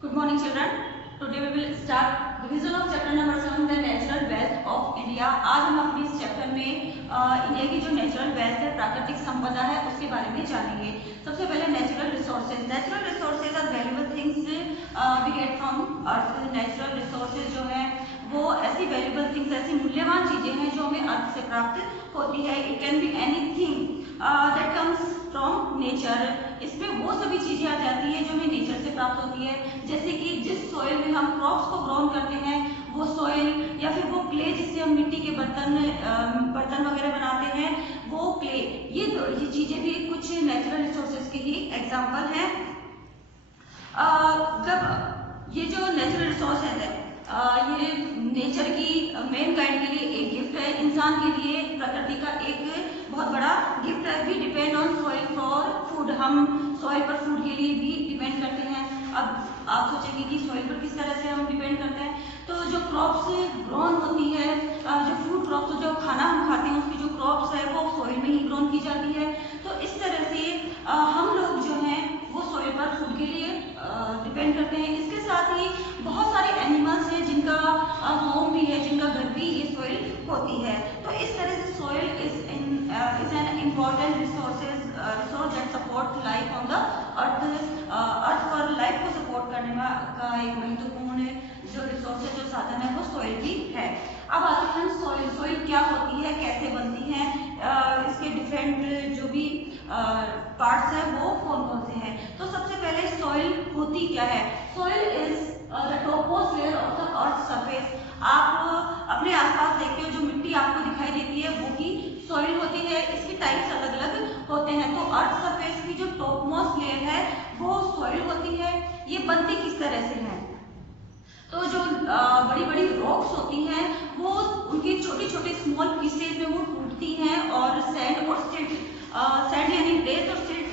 Good morning, children. Today we will start revision of chapter number 7, the natural wealth of India. आज हम अपने इस chapter में India की जो नेचुरल वेल्थ है, प्राकृतिक संपदा है, उसके बारे में जानेंगे। सबसे पहले natural resources. Natural resources are valuable things we get from earth. Natural resources जो है वो ऐसी वैल्यूएबल थिंग्स, ऐसी मूल्यवान चीजें हैं जो हमें अर्थ से प्राप्त होती है। It can be anything that comes from nature. इसमें वो सभी चीजें आ जाती हैं जो हमें नेचर से प्राप्त होती है, जैसे कि जिस सॉइल में हम क्रॉप्स को ग्रोन करते हैं वो सॉइल, या फिर वो क्ले जिससे हम मिट्टी के बर्तन वगैरह बनाते हैं वो क्ले। ये चीजें भी कुछ नेचुरल रिसोर्सेज के ही एग्जाम्पल हैं। जब ये जो नेचुरल रिसोर्स है ये नेचर की मेन काइंड के लिए एक गिफ्ट है, इंसान के लिए प्रकृति का एक बहुत बड़ा गिफ्ट है। We depend on soil for food. हम सॉइल पर फूड के लिए भी डिपेंड करते हैं। अब आप सोचेंगे कि सॉइल पर किस तरह से हम डिपेंड करते हैं, तो जो क्रॉप्स ग्रोन होती है, जो फूड क्रॉप्स, जो खाना हम खाते हैं उसकी जो क्रॉप्स है वो सॉइल में ही ग्रोन की जाती है। तो इस तरह से हम लोग जो हैं वो सॉइल पर फूड के लिए डिपेंड करते हैं। इसके साथ ही बहुत सारे एनिमल्स हैं जिनका होम भी है, जिनका घर भी ये सॉइल होती है। तो इस तरह से soil is an important resource that support life on the earth. Earth पर लाइफ को सपोर्ट करने का एक महत्वपूर्ण जो रिसोर्स है, जो साधन है, वो सॉइल भी है। अब आते हैं सॉइल। सॉइल क्या होती है, कैसे बनती है, इसके डिफरेंट जो भी पार्ट्स हैं वो कौन कौन से हैं। तो सबसे पहले सॉइल होती क्या है। Soil is the topmost layer of the earth surface. आप अपने आसपास देखते हो जो मिट्टी आपको दिखाई देती है वो ही सॉइल होती है। इसकी टाइप्स अलग अलग होते हैं। तो अर्थ सरफेस की जो टॉपमोस्ट लेयर है वो सॉइल होती है। ये बनती किस तरह से है, तो जो बड़ी बड़ी रॉक्स होती हैं वो उनके छोटे छोटे स्मॉल पीसेज में वो टूटती हैं और सैंड और सिल्ट, सैंड यानी रेत और सिल्ट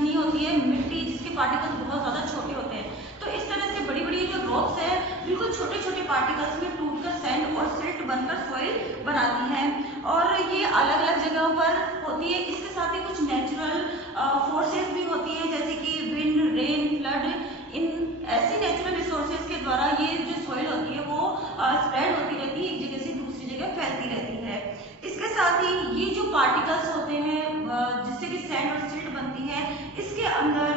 नहीं होती है, मिट्टी जिसके पार्टिकल्स बहुत ज्यादा छोटे होते हैं। तो इस तरह से बड़ी बड़ी जो रॉक्स है बिल्कुल छोटे छोटे पार्टिकल्स में टूटकर सैंड और सिल्ट बनकर सॉइल बनाती हैं और ये अलग अलग जगहों पर होती है। इसके साथ ही कुछ नेचुरल फोर्सेस भी होती है, जैसे कि विंड, रेन, फ्लड। इन ऐसी नेचुरल रिसोर्सेज के द्वारा ये जो सॉइल होती है वो स्प्रेड होती रहती है, एक जगह से दूसरी जगह फैलती रहती है। इसके साथ ही ये जो पार्टिकल्स होते हैं जिससे कि सैंड और सिल्ट बनती है, इसके अंदर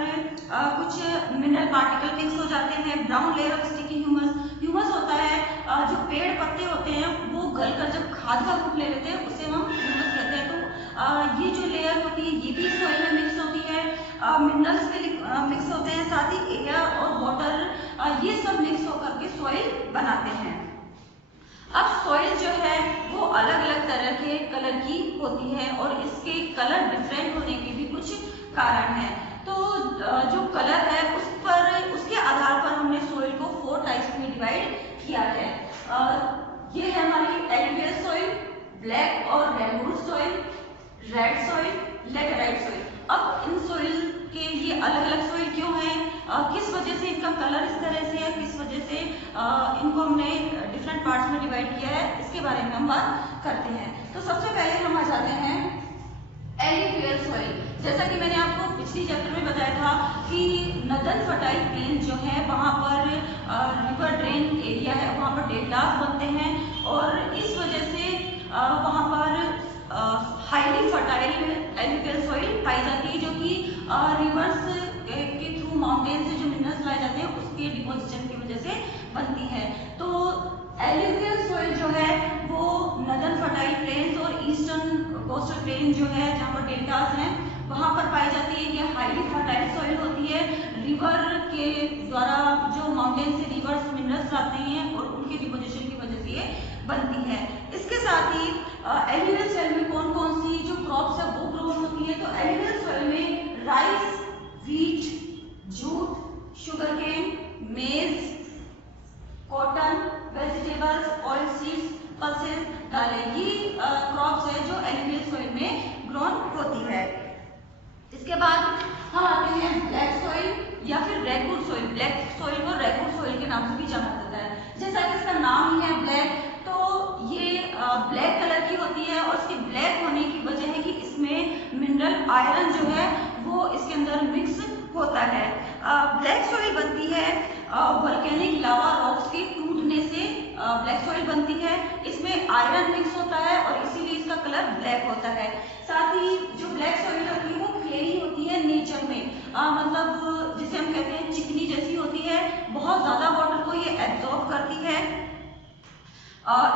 कुछ मिनरल पार्टिकल मिक्स हो जाते हैं। Brown layer of sticky humus. Humus होता है जो पेड़ पत्ते होते हैं वो गलकर जब खाद का रूप ले लेते हैं उसे हम ह्यूमस कहते हैं। तो ये जो लेयर होती है ये भी सॉइल में मिक्स होती है, मिनरल्स में मिक्स होते हैं, साथ ही एयर और वाटर ये सब मिक्स होकर के सॉइल बनाते हैं। अब सॉइल जो है वो अलग अलग तरह के कलर की होती है और इसके कलर डिफरेंट होने के भी कुछ कारण हैं। तो जो कलर है उसके आधार पर हमने सॉइल को 4 टाइप्स में डिवाइड किया है। ये है हमारी एलुवियल सॉइल, ब्लैक और redwood soil, red soil, laterite soil. अब इन सॉइल के ये अलग अलग सॉइल क्यों हैं, किस वजह से इनका कलर इस तरह से है, किस वजह से इनको हमने डिफरेंट पार्ट्स में डिवाइड किया है, इसके बारे में हम बात करते हैं। तो सबसे पहले हम आ जाते हैं एलुवियल सॉइल। जैसा कि मैंने आपको पिछली चैप्टर में बताया था कि नदन फर्टाइल प्लेन जो है वहां पर रिवर ड्रेन एरिया है, वहां पर डेल्टास बनते हैं और इस वजह से वहां पर हाईली फर्टाइल एलुवियल सॉइल पाई जाती है, जो कि रिवर्स के थ्रू माउंटेन से जो मिनरल्स लाए जाते हैं उसके डिपोजिशन की वजह से बनती है। तो एलुवियल सॉइल जो है वो नदन फर्टाइल प्लेन्स और ईस्टर्न कोस्टल प्लेन जो है जहाँ पर डेल्टास हैं वहां पर पाई जाती है। ये हाईली फर्टाइल सॉइल होती है। रिवर के द्वारा जो माउंटेन से रिवर्स मिनरल्स लाते हैं और उनके डिपोजिशन की वजह से ये बनती है। इसके साथ ही एलुवियल सॉइल में कौन कौन सी जो क्रॉप्स है वो ग्रो होती है। तो एलुवियल सॉइल में rice, wheat, jute, sugarcane, maize, cotton, vegetables, oilseeds, pulses, दालें, ये क्रॉप्स है जो एलुवियल सॉइल में ग्रोन होती है। इसके बाद हम आते हैं ब्लैक सॉइल या फिर रेडवुड सॉइल। ब्लैक सॉइल को रेडवुड सॉइल के नाम से भी जाना जाता है, जैसा कि इसका नाम ही है ब्लैक। तो ये ब्लैक कलर की होती है और इसके ब्लैक होने की वजह है कि इसमें मिनरल आयरन जो है वो इसके अंदर मिक्स होता है। ब्लैक सॉइल बनती है वोल्केनिक लावा रॉक्स के टूटने से ब्लैक सॉइल बनती है। इसमें आयरन मिक्स होता है और इसीलिए इसका कलर ब्लैक होता है। साथ ही जो ब्लैक सॉइल होती है वो क्लेरी होती है नेचर में, मतलब जिसे हम कहते हैं चिकनी जैसी होती है, बहुत ज्यादा वाटर को ये एब्जॉर्ब करती है।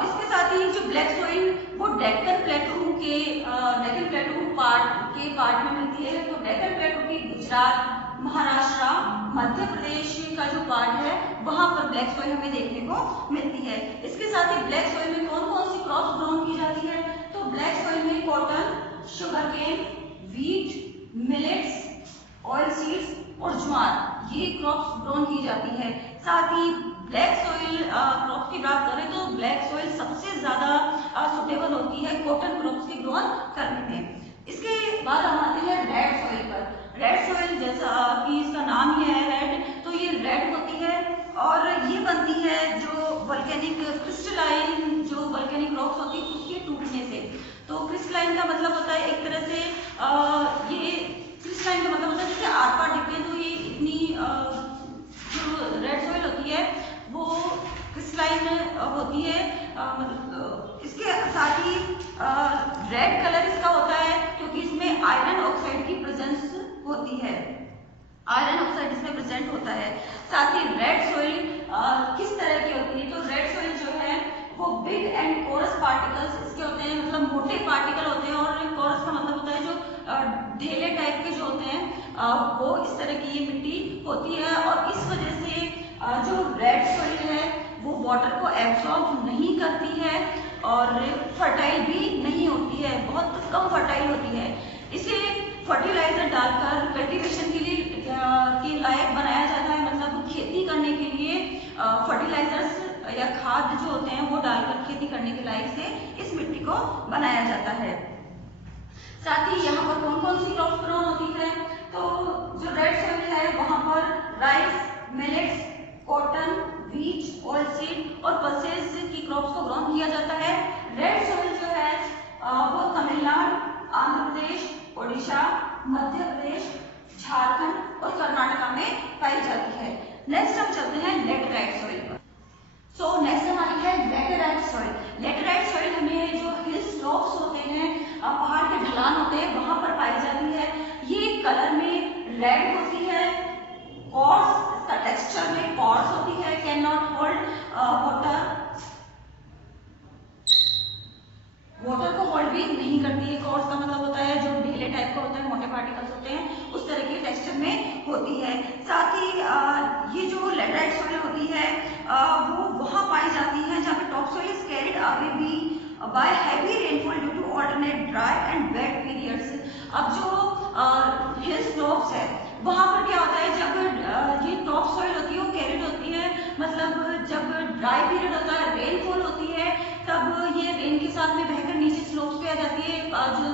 इसके साथ ही जो ब्लैक सॉइल वो डेक्कन प्लेटू पार्ट में मिलती है। तो डेक्कन प्लेटू के गुजरात, महाराष्ट्र, मध्य प्रदेश का जो पार्ट है वहां पर ब्लैक सॉइल हमें देखने को मिलती है। इसके साथ ही ब्लैक सॉइल में कौन कौन सी क्रॉप्स ग्रोन की जाती है? तो ब्लैक सॉइल में cotton, sugar cane, wheat, millets, oil seeds और ज्वार, ये क्रॉप्स ग्रोन की जाती है। साथ ही ब्लैक सॉइल क्रॉप की बात करें तो ब्लैक सॉइल सबसे ज्यादा सुटेबल होती है कॉटन क्रॉप्स की ग्रोन करने में। इसके बाद हम आते हैं रेड सॉइल पर। रेड सॉइल जैसा कि इसका नाम ही है रेड, तो ये रेड होती है और ये बनती है जो वोल्केनिक क्रिस्टलाइन जो वोल्केनिक रॉक्स होती है उसके टूटने से। तो क्रिस्टलाइन का मतलब होता है एक तरह से ये क्रिस्टलाइन का मतलब होता है जैसे आर पार दिखते हैं, तो ये इतनी जो रेड सॉइल होती है वो क्रिस्टलाइन होती है। इसके साथ ही रेड कलर इसका होता है क्योंकि इसमें आयरन ऑक्साइड की प्रेजेंस होती है, आयरन ऑक्साइड इसमें प्रेजेंट होता है। साथ ही रेड सॉइल किस तरह की होती है? तो रेड सॉइल जो है वो बिग एंड कोरस पार्टिकल्स इसके होते हैं, मतलब मोटे पार्टिकल होते हैं, और कोरस का मतलब होता है जो ढेले टाइप के जो होते हैं वो इस तरह की ये मिट्टी होती है। और इस वजह से जो रेड सॉइल है वो वाटर को एब्सॉर्ब नहीं करती है और फर्टाइल भी नहीं होती है, बहुत कम फर्टाइल होती है। इसे फर्टिलाइजर डालकर कल्टीवेशन के लिए के लायक बनाया जाता है, मतलब खेती करने के लिए फर्टिलाइजर्स या खाद जो होते हैं वो डालकर खेती करने के लायक से इस मिट्टी को बनाया जाता है। साथ ही यहाँ पर कौन कौन सी क्रॉप्स ग्रोन होती है? तो जो रेड सॉइल है वहां पर rice, millets, cotton, wheat, oil seed और पल्सेस की क्रॉप्स को ग्रोन किया जाता है। रेड सॉइल जो है वो तमिलनाडु, आंध्र प्रदेश, ओडिशा, मध्य प्रदेश, झारखंड और कर्नाटका में पाई जाती है। नेक्स्ट हम चलते हैं लेटराइट सॉइल पर। सो नेक्स्ट हमारी है लेटराइट सॉइल। लेटराइट सॉइल हमें जो हिल स्लोप्स होते हैं, पहाड़ के ढलान होते हैं, वहां पर पाई जाती है। ये कलर में रेड होती है, कॉर्स इसका टेक्सचर में कॉर्स होती है, कैन नॉट होल्ड वाटर को होल्ड भी नहीं करती है। कॉर्स का मतलब होता है जो ढीले टाइप का होता है, मोटे पार्टिकल्स होते हैं, उस तरह के टेक्सचर में होती है। साथ ही ये जो लेटराइट सॉइल होती है वो वहां पाई जाती है जहाँ पे top soil is carried away be by heavy rainfall due to alternate dry and wet periods. अब जो हिल स्लोप्स है वहां पर क्या होता है, जब ये टॉप सॉइल होती है वो कैरिड होती है, मतलब जब ड्राई पीरियड होता है, रेनफॉल होती है, तब ये रेन के साथ में बहकर नीचे स्लोप्स पे आ जाती है, जो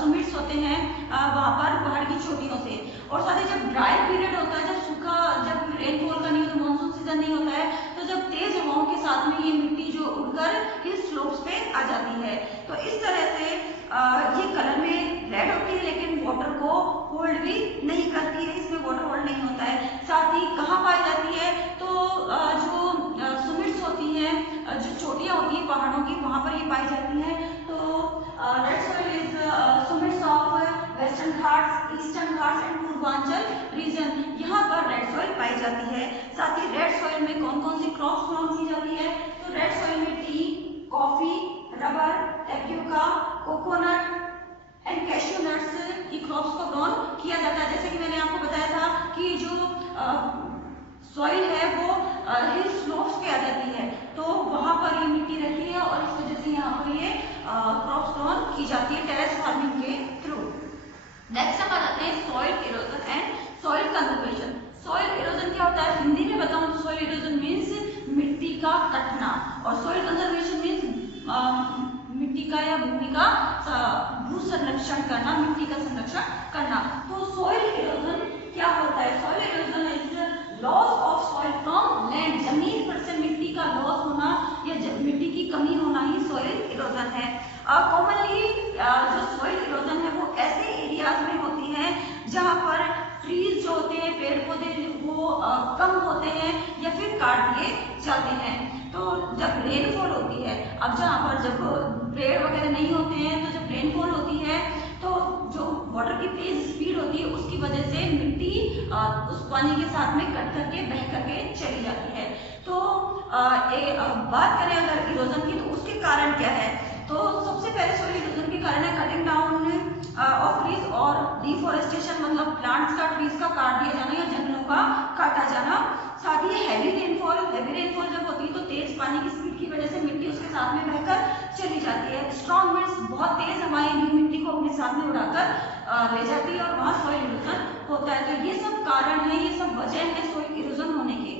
सुमिट्स होते हैं वहां पर पहाड़ की चोटियों से। और साथ ही जब ड्राई पीरियड होता है, जब सूखा, जब रेनफॉल का नहीं होता, मानसून सीजन नहीं होता है, तो जब तेज हवाओं के साथ में ये मिट्टी जो उड़कर हिल स्लोप्स पे आ जाती है। तो इस तरह से ये कलर में रेड होती है लेकिन वाटर को होल्ड भी नहीं करती है, इसमें वाटर होल्ड नहीं होता है। साथ ही कहाँ पाई जाती है? तो जो सुमिट्स होती हैं, जो चोटियां होती हैं पहाड़ों की, वहां पर ये पाई जाती हैं। तो red soil is summits of Western Ghats, Eastern Ghats and Purvanchal region, यहाँ पर रेड सॉइल पाई जाती है। साथ ही रेड सॉइल में कौन कौन सी क्रॉप्स ग्रोन की जाती है? तो रेड सॉइल में tea, coffee, rubber, tapioca, coconut and cashew nuts की क्रॉप्स को ग्रोन किया जाता है। जैसे कि मैंने आपको बताया था कि जो सॉइल है वो हिल स्लोप्स पे आ जाती है, तो वहां पर ये मिट्टी रहती है और इस वजह से यहाँ पर ये क्रॉप्स ग्रोन की जाती है टेरेस फार्मिंग के थ्रू। नेक्स्ट हम आ जाते हैं soil erosion and soil conservation. Soil erosion क्या होता है? हिंदी में बताऊं तो सॉइल इरोजन मीन्स मिट्टी का कटना, और सॉइल कंजर्वेशन मीन्स मिट्टी का या भूमि का भू संरक्षण करना, मिट्टी का संरक्षण करना। तो सॉइल इरोजन क्या होता है? Soil erosion is loss of soil from land, जमीन पर से मिट्टी का लॉस होना या मिट्टी की कमी होना ही सॉइल इरोजन है। कॉमनली जो सॉइल इरोजन है वो ऐसे एरियाज में होती है जहाँ पर ट्रीज जो होते हैं, पेड़ पौधे, वो कम होते हैं या फिर काट दिए जाते हैं। तो जब रेनफॉल होती है, अब जहाँ पर जब पेड़ वगैरह नहीं होते हैं, तो जब रेनफॉल होती है तो जो वाटर की तेज स्पीड होती है उसकी वजह से मिट्टी उस पानी के साथ में कट करके बह करके चली जाती है। तो बात करें अगर इरोजन की, तो उसके कारण क्या है? तो सबसे पहले सॉइल इरोजन के कारण है कटिंग डाउन ऑफ ट्रीज और डिफॉरेस्टेशन, मतलब प्लांट्स का, ट्रीज का काट दिया जाना या जंगलों का काटा जाना। साथ ही हैवी रेनफॉल जब होती है तो तेज पानी की स्पीड की वजह से मिट्टी उसके साथ में बहकर चली जाती है। स्ट्रॉन्ग विंड्स, बहुत तेज हवाएं भी मिट्टी को अपने साथ में उड़ाकर ले जाती है और वहाँ सॉइल इरोजन होता है। तो ये सब कारण है, ये सब वजह है सॉइल इरोजन होने के।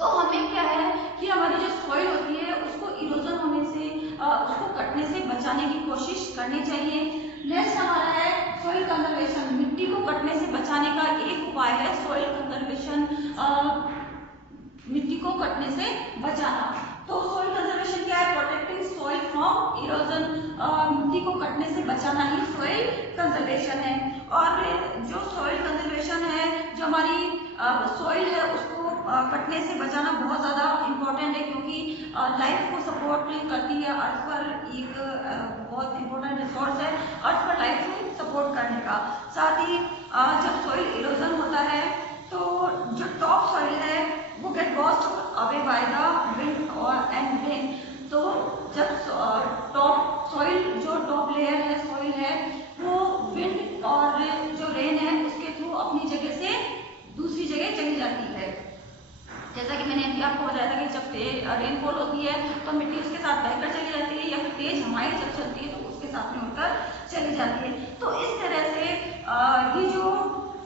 तो हमें क्या है कि हमारी जो सॉइल होती है उसको इरोजन होने से, उसको कटने से बचाने की कोशिश करनी चाहिए। नेक्स्ट हमारा है सॉइल कंजर्वेशन। मिट्टी को कटने से बचाने का एक उपाय है सॉइल कंजर्वेशन, मिट्टी को कटने से बचाना। तो सॉइल कंजर्वेशन क्या है? प्रोटेक्टिंग सॉइल फ्रॉम इरोजन, मिट्टी को कटने से बचाना ही सॉइल कंजर्वेशन है। और जो सॉइल कंजर्वेशन है, जो हमारी सॉइल है उसको कटने से बचाना बहुत ज़्यादा इम्पोर्टेंट है, क्योंकि लाइफ को सपोर्ट करती है। अर्थ पर एक बहुत इम्पोर्टेंट रिसोर्स है अर्थ पर लाइफ को सपोर्ट करने का। साथ ही जब सॉइल इरोजन होता है तो जो टॉप सॉइल है वो gate washed away by the wind और एंड रेन। तो जब टॉप सॉइल, जो टॉप लेयर है सॉइल है, वो विंड और जो रेन है उसके थ्रू अपनी जगह से दूसरी जगह चली जाती है। जैसा कि मैंने अभी आपको बताया था कि जब रेनफॉल होती है तो मिट्टी उसके साथ बहकर चली जाती है, या फिर तेज हवाएं जब चलती है तो उसके साथ में उड़कर चली जाती है। तो इस तरह से ये जो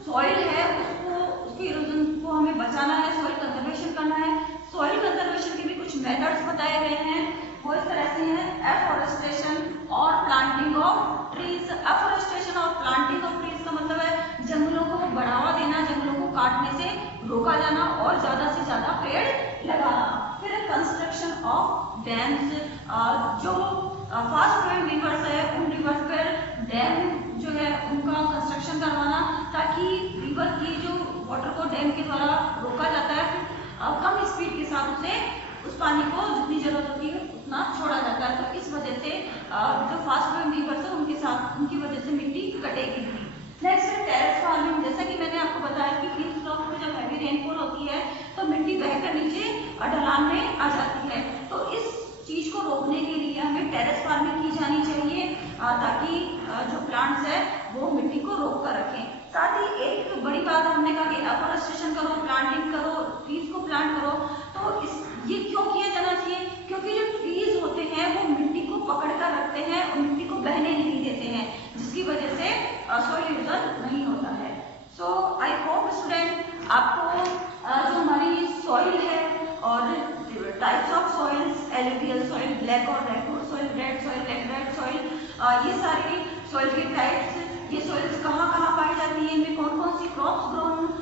सॉइल है उसके इरोजन को हमें बचाना है, सॉइल कंजर्वेशन करना है। सॉइल कंजर्वेशन के भी कुछ मेथड्स बताए गए हैं, वो इस तरह से हैं: एफॉरेस्टेशन और प्लांटिंग ऑफ ट्रीज। एफॉरेस्टेशन और प्लांटिंग ऑफ ट्रीज का मतलब है जंगलों को बढ़ावा देना, जंगलों को काटने से रोका जाना और ज्यादा से ज्यादा पेड़ लगाना। फिर कंस्ट्रक्शन ऑफ डैम्स, जो फास्ट फ्लोइंग रिवर्स है उन रिवर्स पर डैम जो है उनका कंस्ट्रक्शन करवाना, ताकि रिवर की जो वाटर को डैम के द्वारा रोका जाता है, कम स्पीड के साथ उसे उस पानी को जितनी जरूरत होती है उतना छोड़ा जाता है। तो इस वजह से जो फास्ट फ्लोइंग रिवर्स है उनकी वजह से मिट्टी कटेगी। नेक्स्ट है टेरेस फार्मिंग। जैसा कि मैंने आपको बताया कि हिल स्लोप में जब हैवी रेनफॉल होती है तो मिट्टी बहकर नीचे ढलान में आ जाती है। तो इस चीज को रोकने के लिए हमें टेरेस फार्मिंग की जानी चाहिए, ताकि जो प्लांट्स है वो मिट्टी को रोक कर रखें। साथ ही एक बड़ी बात हमने कहा कि एफॉरेस्टेशन करो, प्लांटिंग करो, ट्रीज को प्लांट करो। तो ये क्यों किया जाना चाहिए? क्योंकि जो ट्रीज होते हैं वो मिट्टी को पकड़ कर रखते हैं और मिट्टी को बहने नहीं देते हैं, जिसकी वजह से सॉइल इरोजन नहीं होता है। सो आई होप स्टूडेंट आपको जो हमारी सॉइल है और types of soils, alluvial soil, black और red soil, red soil, red soil, ये सारी सॉइल के टाइप्स, ये सॉइल्स कहाँ कहाँ पाई जाती है, इनमें कौन कौन सी क्रॉप्स ग्रोन